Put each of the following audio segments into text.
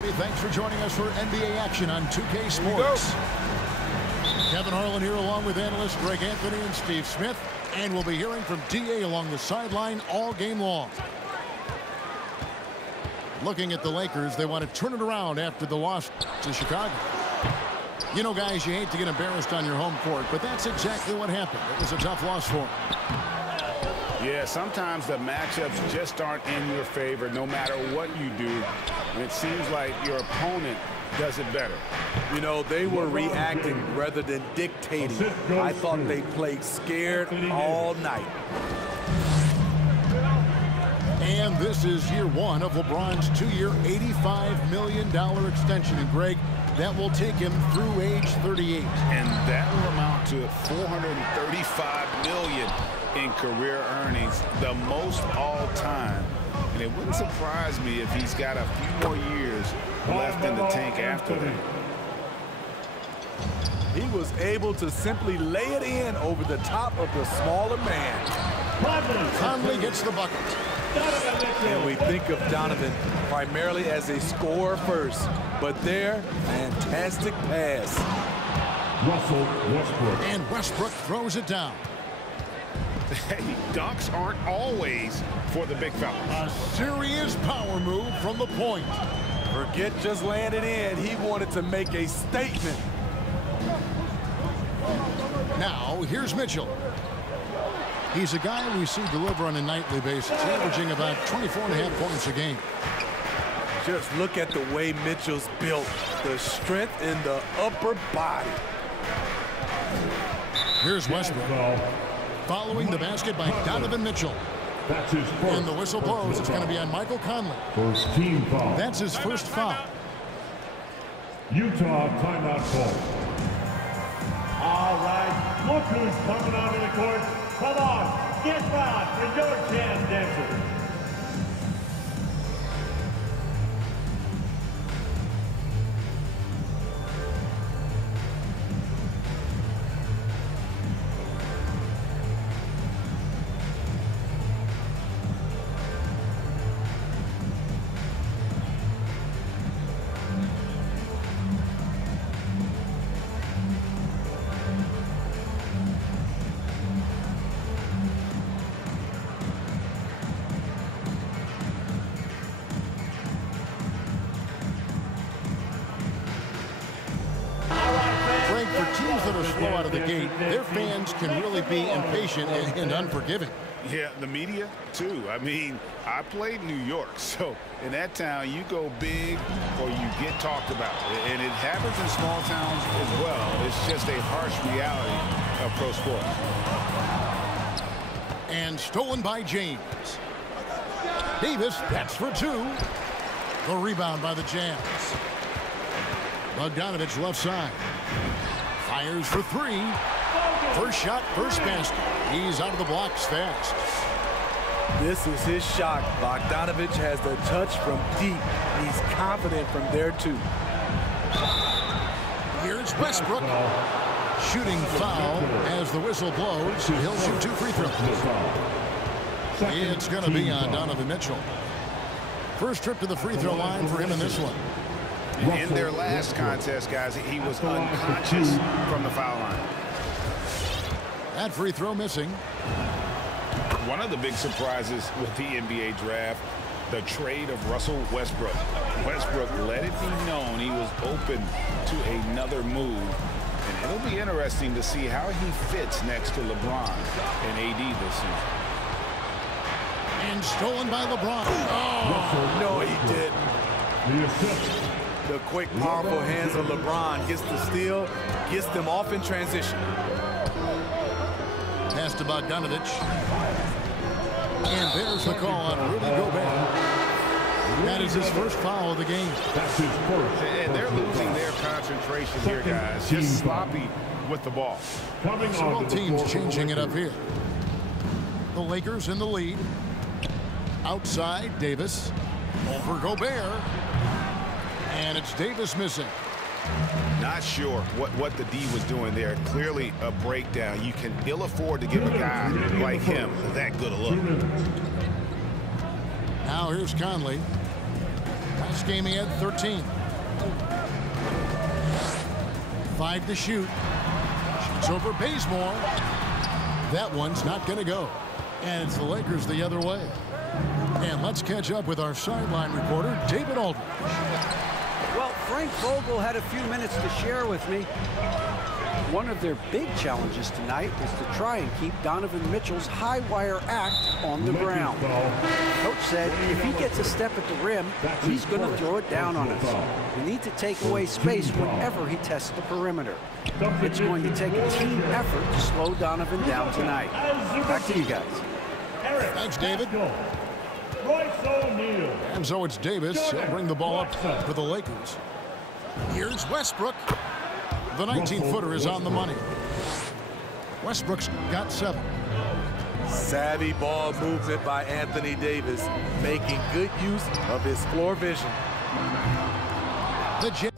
Thanks for joining us for NBA action on 2K Sports. Kevin Harlan here along with analysts Greg Anthony and Steve Smith. And we'll be hearing from D.A. along the sideline all game long. Looking at the Lakers, they want to turn it around after the loss to Chicago. You know, guys, you hate to get embarrassed on your home court, but that's exactly what happened. It was a tough loss for them. Yeah, sometimes the matchups just aren't in your favor no matter what you do. And it seems like your opponent does it better. You know, they were reacting rather than dictating. I thought they played scared all night. And this is year one of LeBron's two-year, $85 million extension. And, Greg, that will take him through age 38. And that will amount to $435 million in career earnings, the most all time. And it wouldn't surprise me if he's got a few more years left in the tank after that. He was able to simply lay it in over the top of the smaller man. Conley gets the bucket. And we think of Donovan primarily as a scorer first, but there, fantastic pass. Russell Westbrook. And Westbrook throws it down. Hey, dunks aren't always for the big fellas. A serious power move from the point. Forget just laying it in. He wanted to make a statement. Now, here's Mitchell. He's a guy we see deliver on a nightly basis, averaging about 24.5 points a game. Just look at the way Mitchell's built. The strength in the upper body. Here's Westbrook. Following the basket by Donovan Mitchell. That's his first. And the whistle blows. It's going to be on Michael Conley. First team foul. That's his first foul. Utah timeout call. All right, look who's coming onto the court. Come on, get round for your chance, Denver. Slow out of the gate, their fans can really be impatient and unforgiving. Yeah, the media, too. I mean, I played New York, so in that town, you go big or you get talked about. And it happens in small towns as well. It's just a harsh reality of pro sports. And stolen by James. Davis, that's for two. The rebound by the Jazz. Bogdanovich left side. Fires for three. First shot, first basket. He's out of the blocks fast. This is his shot. Bogdanovich has the touch from deep. He's confident from there, too. Here's Westbrook. Shooting foul as the whistle blows. He'll shoot two free throws. It's going to be on Donovan Mitchell. First trip to the free throw line for him in this one. In their last contest, guys, he was unconscious from the foul line. That free throw missing. One of the big surprises with the NBA draft, the trade of Russell Westbrook. Westbrook let it be known he was open to another move. And it'll be interesting to see how he fits next to LeBron and AD this season. And stolen by LeBron. Oh, no, he didn't. The assist. The quick, powerful hands of LeBron gets the steal, gets them off in transition. Pass to Bogdanovich. And there's the call on Rudy Gobert. That is his first foul of the game. That's his first. And they're losing their concentration here, guys. Just sloppy with the ball. Coming So both on teams changing it up here. The Lakers in the lead. Outside, Davis. Over Gobert. And it's Davis missing. Not sure what the D was doing there. Clearly a breakdown. You can ill afford to give a guy like him that good a look. Now here's Conley. This game he had 13. 5 to shoot. Shoots over Bazemore. That one's not going to go. And it's the Lakers the other way. And let's catch up with our sideline reporter, David Aldridge. Well, Frank Vogel had a few minutes to share with me. One of their big challenges tonight is to try and keep Donovan Mitchell's high wire act on the ground. Coach said if he gets a step at the rim, he's going to throw it down on us. We need to take away space whenever he tests the perimeter. It's going to take a team effort to slow Donovan down tonight. Back to you guys. Thanks, David. Royce O'Neal. And so it's Davis. He'll bring the ball up for the Lakers. Here's Westbrook. The 19-footer is on the money. Westbrook's got 7. Savvy ball movement by Anthony Davis, making good use of his floor vision. The Jazz.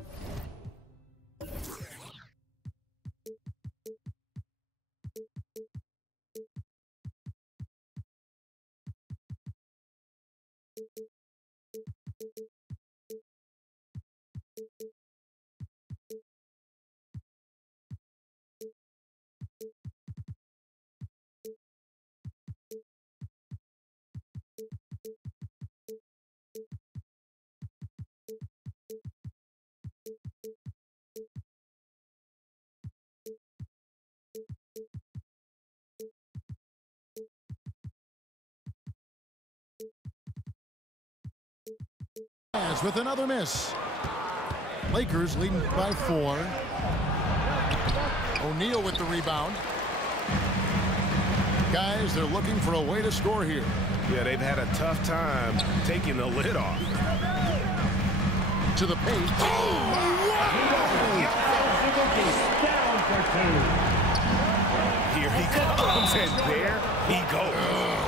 With another miss. Lakers leading by 4. O'Neal with the rebound. Guys, they're looking for a way to score here. Yeah, they've had a tough time taking the lid off. To the paint. Down for 2. Here he comes, and there he goes.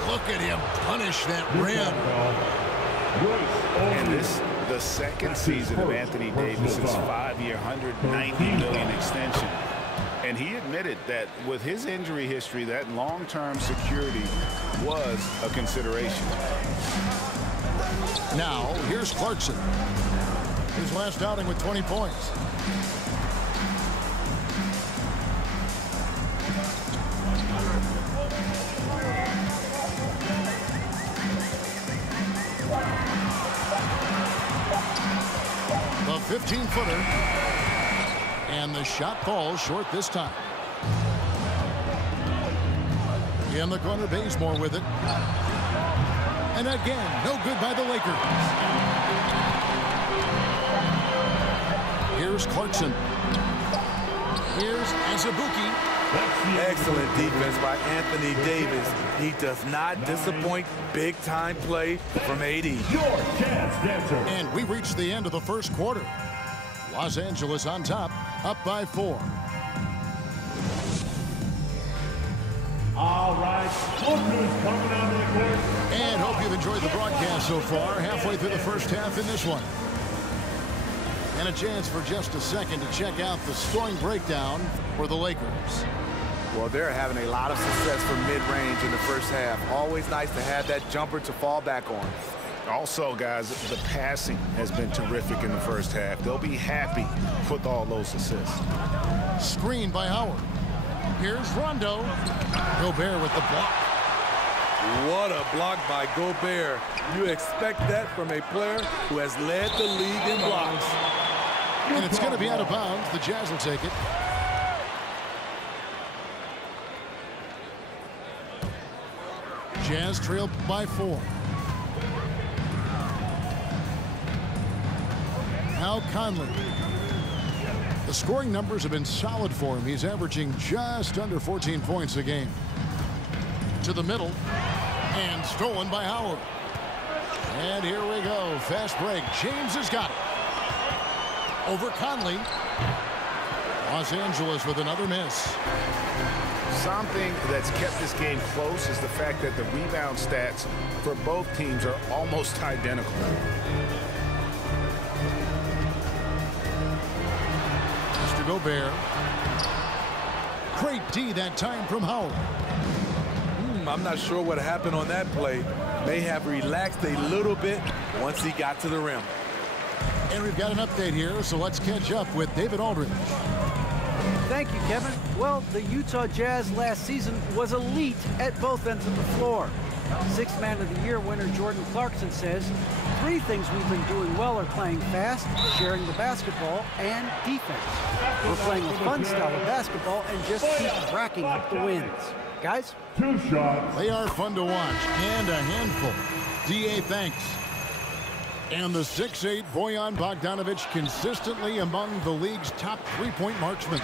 Look at him punish that rim. And this the second season of Anthony Davis's 5-year, $190 million extension. And he admitted that with his injury history, that long-term security was a consideration. Now, here's Clarkson. His last outing with 20 points. The 15-footer. And the shot falls short this time. In the corner, Bazemore with it. And again, no good by the Lakers. Here's Clarkson. Here's Azubuike. Excellent defense by Anthony Davis. He does not disappoint. Big-time play from AD. Your chance, dancer. And we reached the end of the first quarter. Los Angeles on top, up by 4. All right, look who's coming onto the court. And hope you've enjoyed the broadcast so far. Halfway through the first half in this one. And a chance for just a second to check out the scoring breakdown for the Lakers. Well, they're having a lot of success from mid-range in the first half. Always nice to have that jumper to fall back on. Also, guys, the passing has been terrific in the first half. They'll be happy with all those assists. Screen by Howard. Here's Rondo. Gobert with the block. What a block by Gobert. You expect that from a player who has led the league in blocks. And it's going to be out of bounds. The Jazz will take it. Jazz trail by 4. Now Conley. The scoring numbers have been solid for him. He's averaging just under 14 points a game. To the middle. And stolen by Howard. And here we go. Fast break. James has got it. Over Conley. Los Angeles with another miss. Something that's kept this game close is the fact that the rebound stats for both teams are almost identical. Mr. Gobert. Great D that time from Howard. I'm not sure what happened on that play. May have relaxed a little bit once he got to the rim. And we've got an update here, so let's catch up with David Aldridge. Thank you, Kevin. Well, the Utah Jazz last season was elite at both ends of the floor. Sixth Man of the Year winner Jordan Clarkson says, 3 things we've been doing well are playing fast, sharing the basketball, and defense. We're playing a fun style of basketball and just keep racking up the wins. Guys? 2 shots. They are fun to watch and a handful. D.A. thanks. And the 6'8" Bojan Bogdanovic consistently among the league's top 3-point marksmen.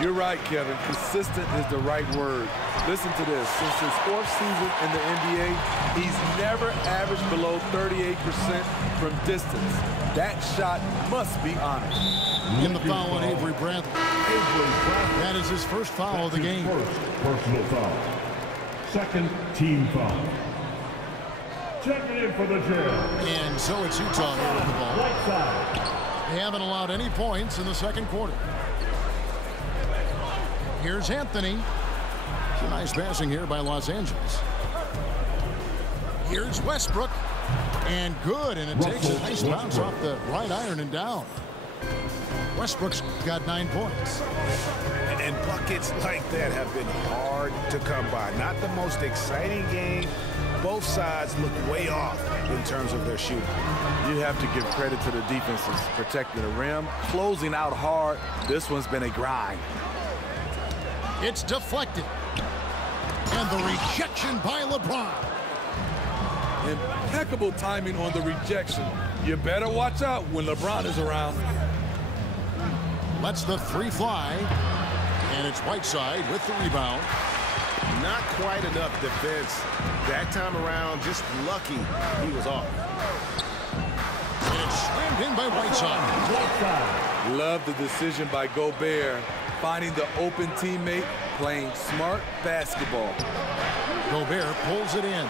You're right, Kevin. Consistent is the right word. Listen to this. Since his 4th season in the NBA, he's never averaged below 38% from distance. That shot must be honest. In the foul on Avery Bradley. That is his first foul of the game. First personal foul. Second team foul. Checking in for the Jazz. And so it's Utah here with the ball. Right side. They haven't allowed any points in the second quarter. Here's Anthony. It's a nice passing here by Los Angeles. Here's Westbrook. And good, and it takes a nice bounce off the right iron and down. Westbrook's got 9 points. And buckets like that have been hard to come by. Not the most exciting game. Both sides look way off in terms of their shooting. You have to give credit to the defenses, protecting the rim, closing out hard. This one's been a grind. It's deflected. And the rejection by LeBron. Impeccable timing on the rejection. You better watch out when LeBron is around. Lets the 3 fly. And it's Whiteside with the rebound. Not quite enough defense. That time around, just lucky he was off. And it's slammed in by Whiteside. Love the decision by Gobert, finding the open teammate, playing smart basketball. Gobert pulls it in.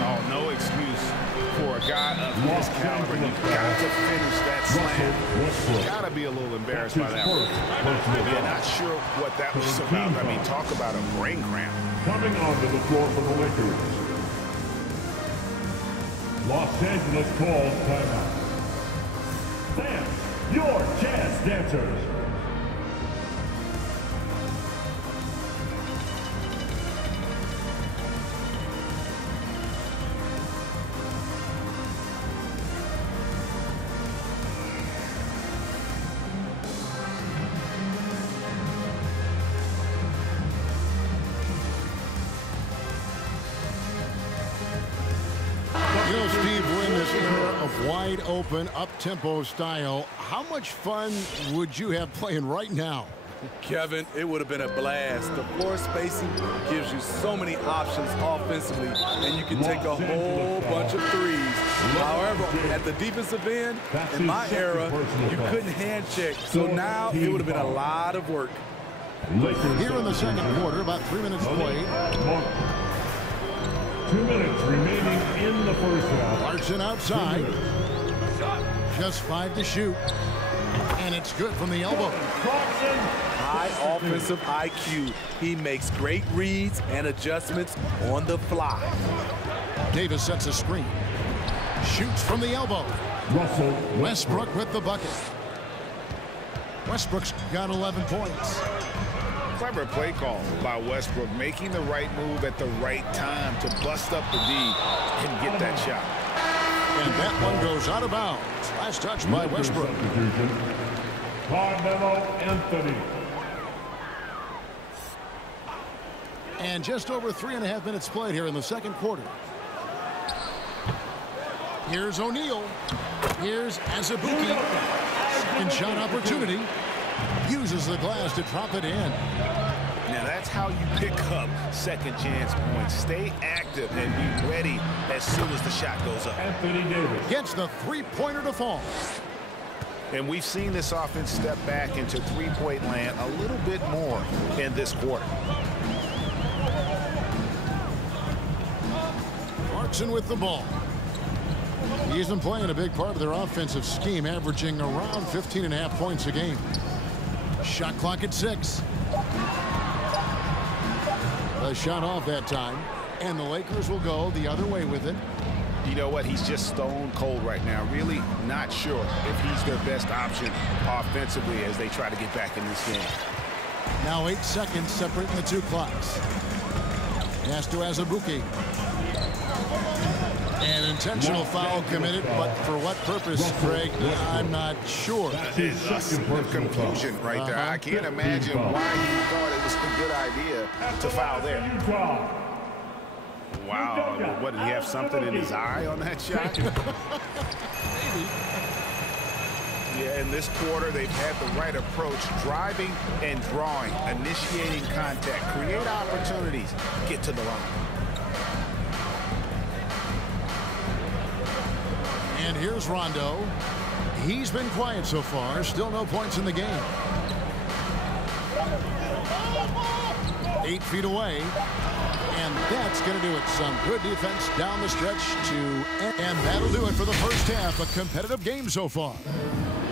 Oh, no excuse for a guy of his caliber. You've got to finish that slam. Got to be a little embarrassed by that one. Yeah, not sure what that was about. I mean, talk about a brain cramp. Coming onto the floor for the Lakers. Los Angeles calls timeout. Dance, your Jazz dancers. You know, Steve, we're in this era of wide open, up-tempo style. How much fun would you have playing right now? Kevin, it would have been a blast. The floor spacing gives you so many options offensively, and you can take a whole bunch of threes. However, at the defensive end, in my era, you couldn't hand check. So now it would have been a lot of work. Here in the second quarter, about 3 minutes played. 2 minutes remaining in the first half. Clarkson outside. Just 5 to shoot. And it's good from the elbow. High offensive IQ. He makes great reads and adjustments on the fly. Davis sets a screen. Shoots from the elbow. Russell Westbrook with the bucket. Westbrook's got 11 points. Clever play call by Westbrook, making the right move at the right time to bust up the D and get that shot. And that one goes out of bounds. Last touch by Westbrook. Carmelo Anthony. And just over 3.5 minutes played here in the second quarter. Here's O'Neal. Here's Azubuike. Second shot opportunity. Uses the glass to drop it in. Now that's how you pick up second chance points. Stay active and be ready as soon as the shot goes up. Anthony Davis. Gets the three-pointer to fall. And we've seen this offense step back into three-point land a little bit more in this quarter. Clarkson with the ball. He's been playing a big part of their offensive scheme, averaging around 15.5 points a game. Shot clock at 6. A shot off that time, and the Lakers will go the other way with it. You know what? He's just stone cold right now. Really not sure if he's their best option offensively as they try to get back in this game. Now 8 seconds separating the two clocks. Pass to Azubuike. An intentional foul committed, but for what purpose, Greg, I'm not sure. There's a scene of confusion right there. I can't imagine why he thought it was a good idea to foul there. Wow, what, did he have something in his eye on that shot? Maybe. Yeah, in this quarter, they've had the right approach, driving and drawing, initiating contact, create opportunities, get to the line. And here's Rondo. He's been quiet so far. Still no points in the game. 8 feet away. And that's going to do it. Some good defense down the stretch and that'll do it for the first half. A competitive game so far.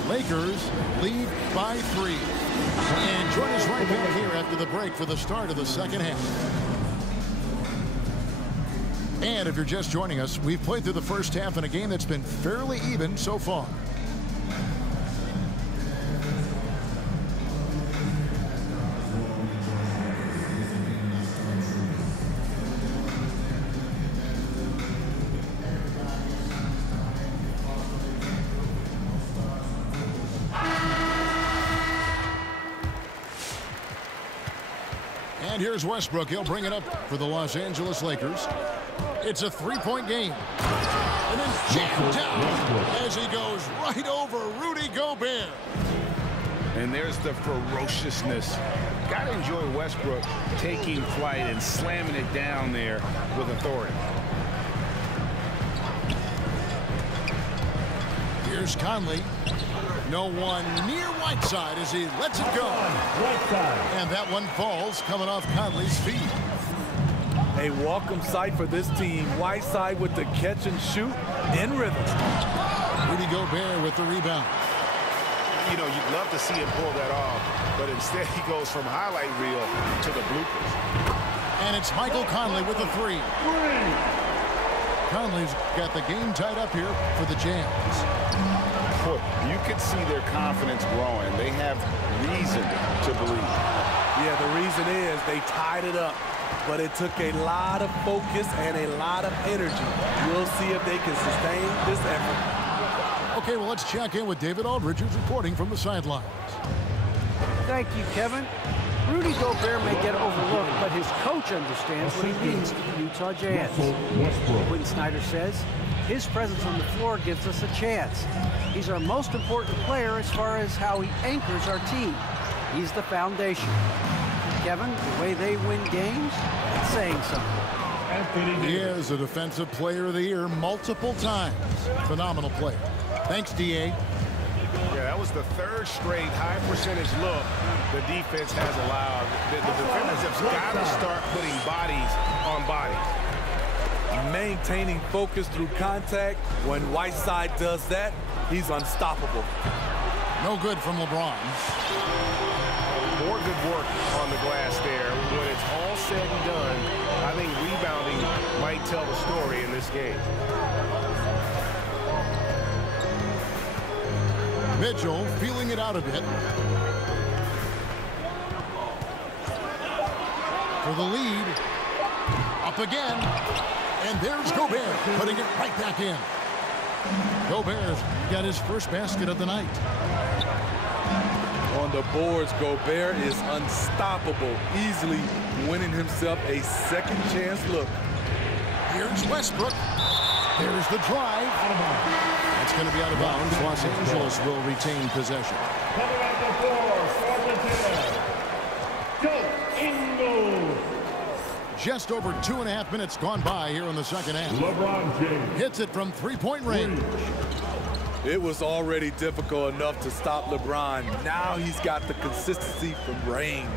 Lakers lead by 3. And join us right back here after the break for the start of the second half. And if you're just joining us, we've played through the first half in a game that's been fairly even so far. And here's Westbrook. He'll bring it up for the Los Angeles Lakers. It's a 3-point game. And then jammed down as he goes right over Rudy Gobert. And there's the ferociousness. Got to enjoy Westbrook taking flight and slamming it down there with authority. Here's Conley. No one near Whiteside as he lets it go. And that one falls coming off Conley's feet. A welcome sight for this team. Whiteside with the catch and shoot in rhythm. Rudy Gobert with the rebound. You know, you'd love to see him pull that off, but instead he goes from highlight reel to the bloopers. And it's Michael Conley with the 3. Conley's got the game tied up here for the Jazz. Look, you can see their confidence growing. They have reason to believe. Yeah, the reason is they tied it up. But it took a lot of focus and a lot of energy. We'll see if they can sustain this effort. Okay, well, let's check in with David Aldridge, who's reporting from the sidelines. Thank you, Kevin. Rudy Gobert may get overlooked, but his coach understands what he means to the Utah Jazz. Quinn Snyder says his presence on the floor gives us a chance. He's our most important player as far as how he anchors our team. He's the foundation. Kevin, the way they win games, it's saying something. He is a Defensive Player of the Year multiple times. Phenomenal player. Thanks, D.A. Yeah, that was the 3rd straight high percentage look the defense has allowed. The defenders have got to start putting bodies on bodies. Maintaining focus through contact. When Whiteside does that, he's unstoppable. No good from LeBron. More good work on the glass there. When it's all said and done, I think rebounding might tell the story in this game. Mitchell feeling it out a bit. For the lead. Up again. And there's Gobert putting it right back in. Gobert's got his first basket of the night. On the boards, Gobert is unstoppable, easily winning himself a second chance look. Here's Westbrook. There's the drive. That's going to be out of bounds. Los Angeles will retain possession. Coming out the floor for the Jazz, Joe Ingles. Just over 2.5 minutes gone by here in the second half. LeBron James hits it from 3-point range. It was already difficult enough to stop LeBron. Now he's got the consistency from range.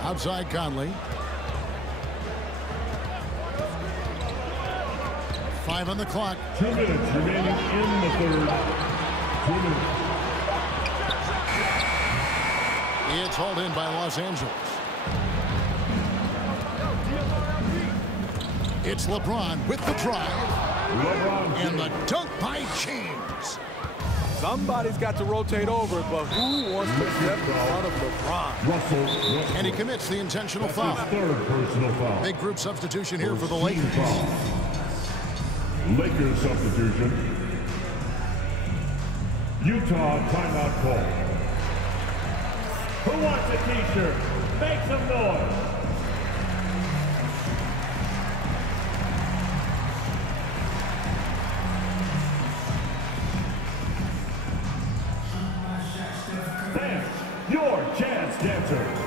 Outside Conley. 5 on the clock. 2 minutes remaining in the third. 2 minutes. It's hauled in by Los Angeles. It's LeBron with the drive. LeBron And the dunk by James. Somebody's got to rotate over, but who wants to step in front of LeBron? Russell Westbrook. And he commits the intentional That's foul. his third personal foul. Big group substitution here for the Team Lakers. foul. Lakers substitution. Utah timeout call. Who wants a t-shirt? Make some noise. Dance your chance dancers.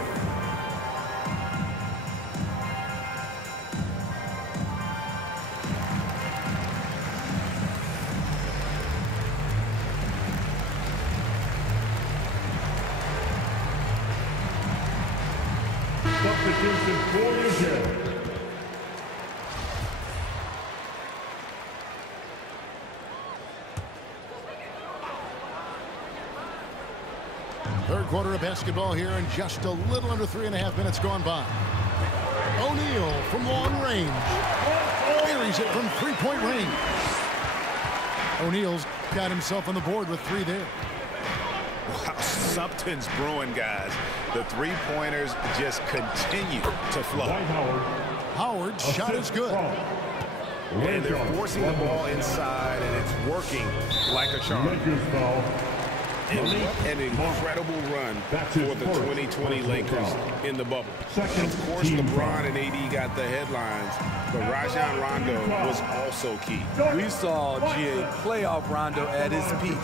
Substitution for your judge. Third quarter of basketball here, and just a little under 3.5 minutes gone by. O'Neal from long range. Buries it from three-point range. O'Neal's got himself on the board with 3 there. Wow, something's brewing, guys. The three-pointers just continue to flow. Dwight Howard. Howard's shot is good. And they're forcing the ball inside, and it's working like a charm. Lakers foul. An incredible run for the 2020 Lakers in the bubble. Second Of course, team LeBron and AD got the headlines, but Rajon Rondo was also key. We saw GA playoff Rondo at his peak.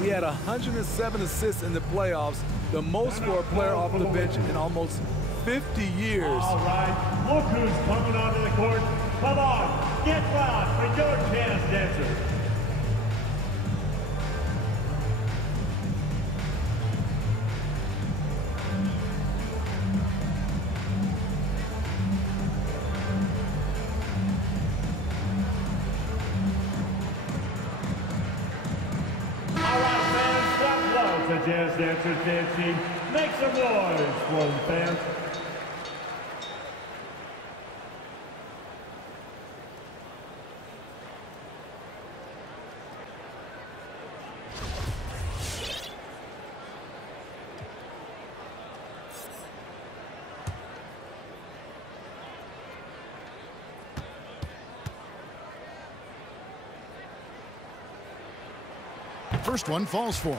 He had 107 assists in the playoffs, the most for a player off the bench in almost 50 years. All right, look who's coming onto the court. Come on, get loud for your chance dancers. The Jazz Dancers dance team. Make some noise for the fans. First one falls for him.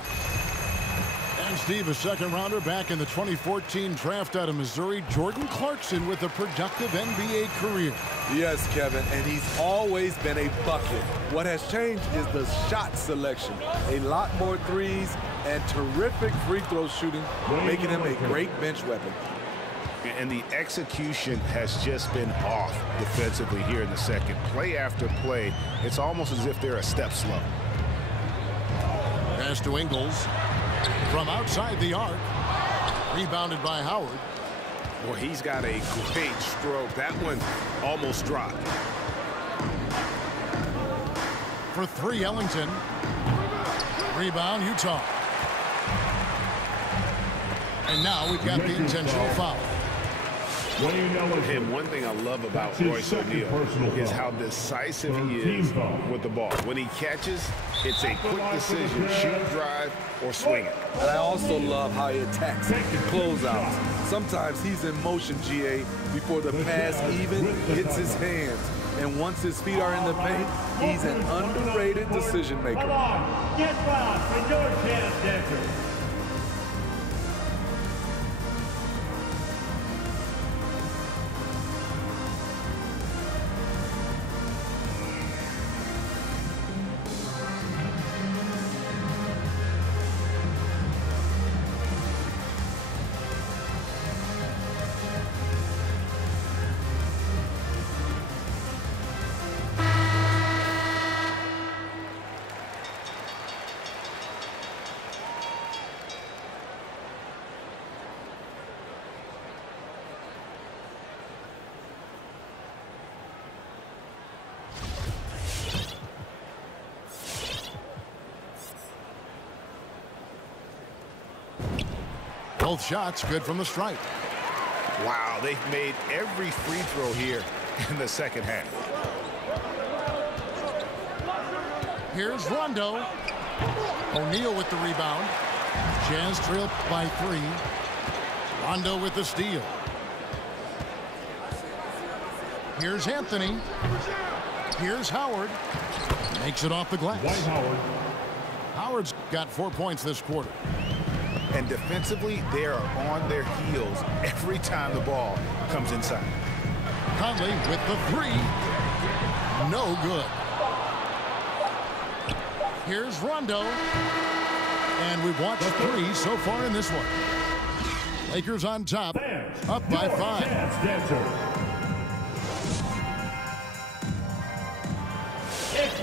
And Steve, a second rounder back in the 2014 draft out of Missouri, Jordan Clarkson with a productive NBA career. Yes, Kevin, and he's always been a bucket. What has changed is the shot selection. A lot more threes and terrific free throw shooting, making him a great bench weapon. And the execution has just been off defensively here in the second. Play after play, it's almost as if they're a step slow. Pass to Ingles. From outside the arc. Rebounded by Howard. Well, he's got a great stroke. That one almost dropped. For 3, Ellington. Rebound, Utah. And now we've got the intentional foul. And one thing I love about Royce O'Neal is how decisive he is with the ball. When he catches, it's a quick decision, shoot, drive, or swing it. And I also love how he attacks closeouts. Sometimes he's in motion, GA, before the pass even hits his hands. And once his feet are in the paint, he's an underrated decision maker. Come on, get loud for your chance dancers. Both shots good from the stripe. Wow, they've made every free throw here in the second half. Here's Rondo. O'Neal with the rebound. Jazz trail by 3. Rondo with the steal. Here's Anthony. Here's Howard. Makes it off the glass. Dwight Howard. Howard's got 4 points this quarter. And defensively, they are on their heels every time the ball comes inside. Conley with the 3. No good. Here's Rondo. And we've watched 3 so far in this one. Lakers on top, up by 5.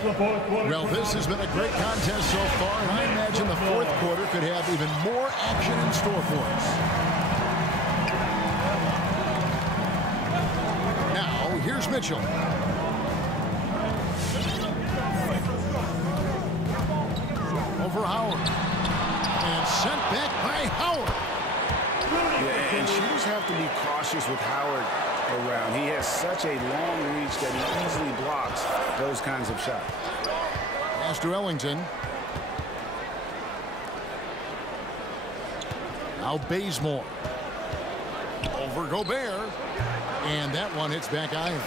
Well, this has been a great contest so far, and I imagine the fourth quarter could have even more action in store for us. Now, here's Mitchell. Over Howard. And sent back by Howard. Yeah, and shooters have to be cautious with Howard around. He has such a long reach that he easily blocks those kinds of shots. Pass to Ellington. Now Bazemore. Over Gobert. And that one hits back iron.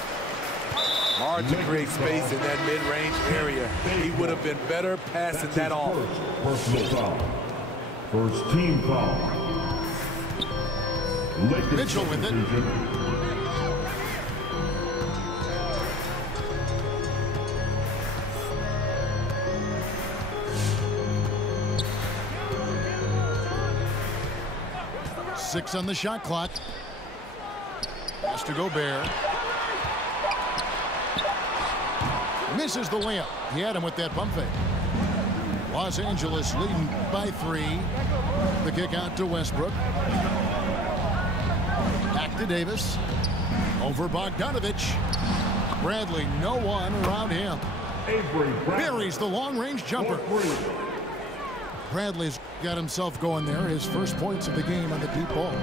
Hard to create space in that mid-range area. He would have been better passing that off. Personal foul. First team foul. Lakers Mitchell with it. Six on the shot clock. Pass to Gobert. Misses the layup. He had him with that pump fake. Los Angeles leading by 3. The kick out to Westbrook. Back to Davis. Over Bogdanovich. Bradley, no one around him. Buries the long-range jumper. Bradley's got himself going there. His first points of the game on the deep ball.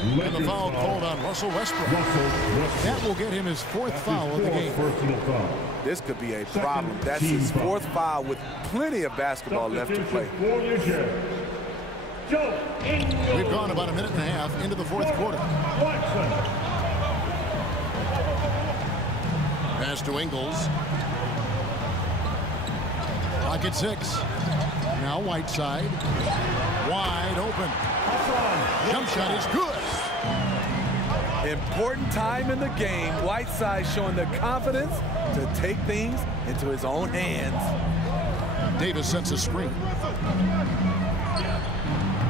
And the foul called on Russell Westbrook. That will get him his 4th foul of the game. This could be a problem. That's his 4th foul with plenty of basketball left to play. We've gone about a minute and a half into the 4th quarter. Pass to Ingles. Clock at 6. Now Whiteside. Wide open. Jump shot is good. Important time in the game. Whiteside showing the confidence to take things into his own hands. Davis sets a screen.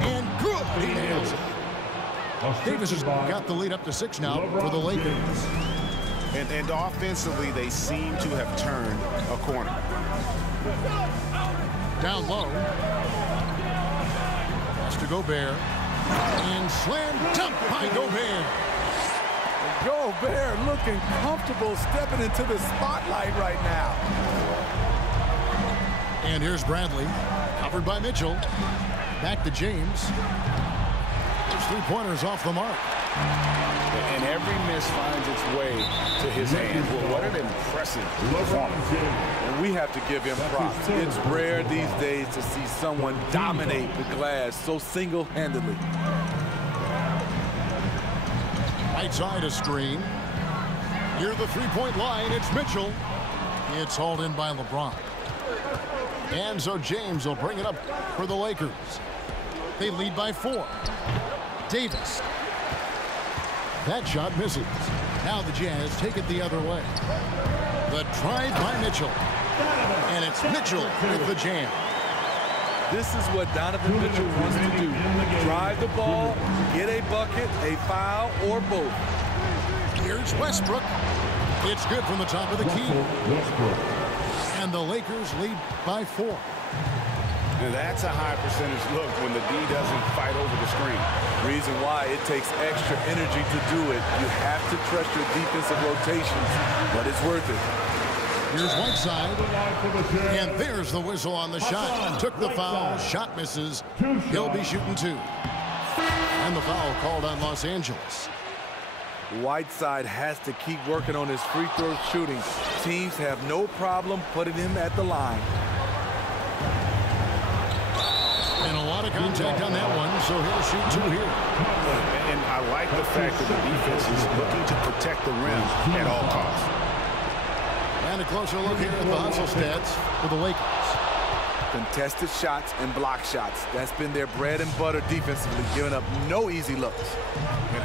And good. He nails it. Davis has got the lead up to 6 now for the Lakers. And offensively, they seem to have turned a corner. Down low. Pass to Gobert. And slam dunk by Gobert. Gobert looking comfortable stepping into the spotlight right now. And here's Bradley. Covered by Mitchell. Back to James. His 3-pointers off the mark. And every miss finds its way to his hands. Well, what an impressive performance. And we have to give him props. It's rare these days to see someone dominate the glass so single-handedly. Right side a screen. Near the 3-point line, it's Mitchell. It's hauled in by LeBron. And so James will bring it up for the Lakers. They lead by 4. Davis. That shot misses. Now the Jazz take it the other way. The drive by Mitchell. And it's Mitchell with the jam. This is what Donovan Mitchell wants to do. Drive the ball, get a bucket, a foul, or both. Here's Westbrook. It's good from the top of the key. And the Lakers lead by 4. Now that's a high percentage look when the D doesn't fight over the screen. Reason why it takes extra energy to do it. You have to trust your defensive rotations, but it's worth it. Here's Whiteside. And there's the whistle on the shot. Took the foul. Shot misses. He'll be shooting 2. And the foul called on Los Angeles. Whiteside has to keep working on his free throw shooting. Teams have no problem putting him at the line. And a lot of contact on that one, so he'll shoot 2 here. And I like the fact that the defense is looking to protect the rim at all costs. And a closer look here at the hustle stats for the Lakers. Contested shots and block shots. That's been their bread and butter defensively, giving up no easy looks.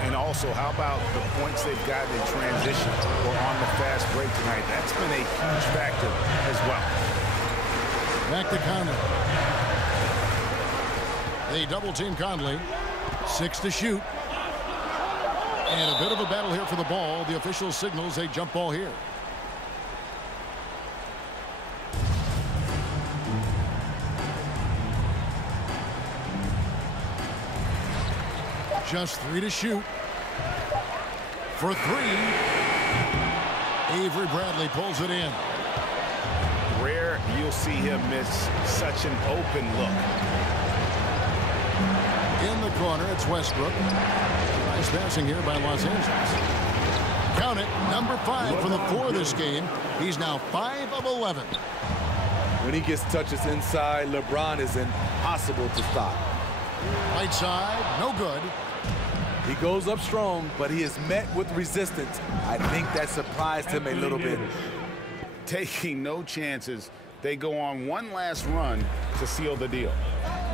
And also, how about the points they've gotten in transition or on the fast break tonight? That's been a huge factor as well. Back to Conley. They double team Conley. 6 to shoot. And a bit of a battle here for the ball. The official signals a jump ball here. Just 3 to shoot. For 3. Avery Bradley pulls it in. Rare you'll see him miss such an open look. In the corner, it's Westbrook. Nice passing here by Los Angeles. Count it, number 5 for the 4 this game. He's now 5 of 11. When he gets touches inside, LeBron is impossible to stop. Right side, no good. He goes up strong, but he is met with resistance. I think that surprised him a little bit. Taking no chances, they go on one last run to seal the deal.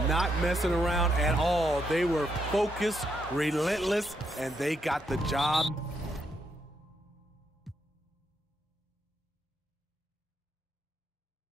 Not messing around at all. They were focused, relentless, and they got the job